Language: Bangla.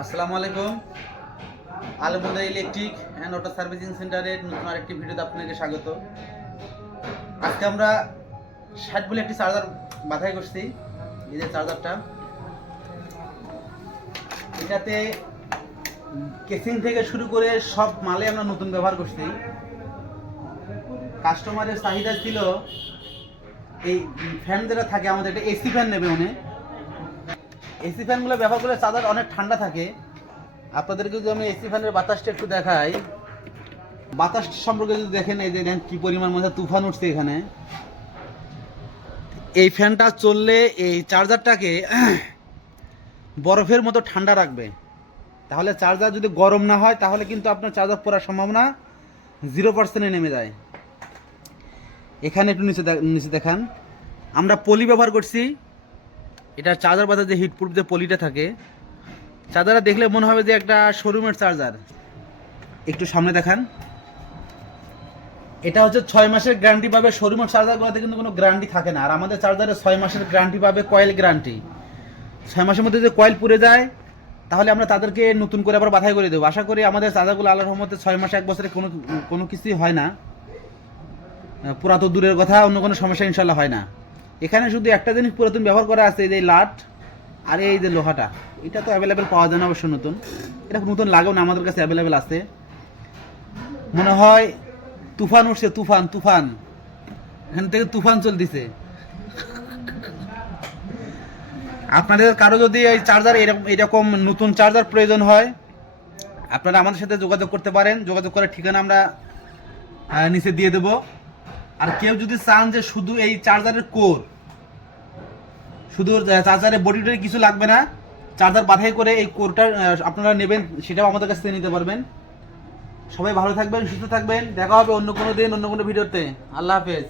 আসসালামু আলাইকুম। Alamda electric and auto servicing সেন্টারের নতুন আরেকটি ভিডিওতে আপনাকে স্বাগত। আজকে আমরা ষাট বলে একটি চার্জার বাধাই করছি, এই যে চার্জারটা। এটাতে কেসিং থেকে শুরু করে সব মালে আমরা নতুন ব্যবহার করছি। কাস্টমারের চাহিদা ছিল, এই ফ্যান যেটা থাকে, আমাদের একটা এসি ফ্যান নেবে উনি। এসি ফ্যানগুলো ব্যবহার করলে চাদর অনেক ঠান্ডা থাকে। আপনাদেরকে যদি আমি এসি ফ্যানের বাতাসটা একটু দেখাই। বাতাস সম্পর্কে যদি দেখেন, এই যে দেখেন কি পরিমাণ মধ্যে তুফান উঠছে এখানে। এই ফ্যানটা চললে এই চার্জারটাকে বরফের মতো ঠান্ডা রাখবে। তাহলে চার্জার যদি গরম না হয়, তাহলে কিন্তু আপনার চার্জার পড়ার সম্ভাবনা জিরো পার্সেন্টে নেমে যায়। এখানে একটু নিচে নিচে দেখান। আমরা পলি ব্যবহার করছি। এটা চার্জার বাজার যে হিটপ্রুফ যে পলিটা থাকে চার্জারটা দেখলে মনে হবে যে একটা শোরুমের চার্জার একটু সামনে দেখান। এটা হচ্ছে ছয় মাসের গ্যারান্টি পাবে শোরুমের চার্জারগুলোতে কিন্তু কোনো গ্যারান্টি থাকে না। আর আমাদের চার্জারে ছয় মাসের গ্যারান্টি পাবে কয়েল গ্যারান্টি ছয় মাসের মধ্যে যদি কয়েল পুড়ে যায়, তাহলে আমরা তাদেরকে নতুন করে আবার বাধাই করে দেবো। আশা করি আমাদের চার্জারগুলো আল্লাহর রহমতে ছয় মাসে এক বছরে কোনো কোনো কিছুই হয় না। পুরা তো দূরের কথা, অন্য কোনো সমস্যা ইনশাল্লাহ হয় না। এখানে শুধু একটা জিনিস পুরাতন ব্যবহার করা আছে, এই যে লাট আর এই যে লোহাটা। এটা তো অ্যাভেলেবেল পাওয়া যায় না অবশ্য নতুন। এটা নতুন লাগেও না, আমাদের কাছে অ্যাভেলেবেল আছে। মনে হয় তুফান উঠছে, তুফান তুফান। এখান থেকে তুফান চলতেছে। আপনাদের কারও যদি এই চার্জার এরকম এরকম নতুন চার্জার প্রয়োজন হয়, আপনারা আমাদের সাথে যোগাযোগ করতে পারেন। যোগাযোগ করার ঠিকানা আমরা নিচে দিয়ে দেব। আর কেউ যদি চান যে শুধু এই চার্জারের কোর শুধু চার্জারের বডি বডিটা কিছু লাগবে না চার্জার বাধাই করে এই কোরটা আপনারা নেবেন, সেটাও আমাদের কাছ থেকে নিতে পারবেন। সবাই ভালো থাকবেন, সুস্থ থাকবেন, দেখা হবে অন্য কোনো দিন, অন্য কোনো ভিডিওতে। আল্লাহ হাফেজ।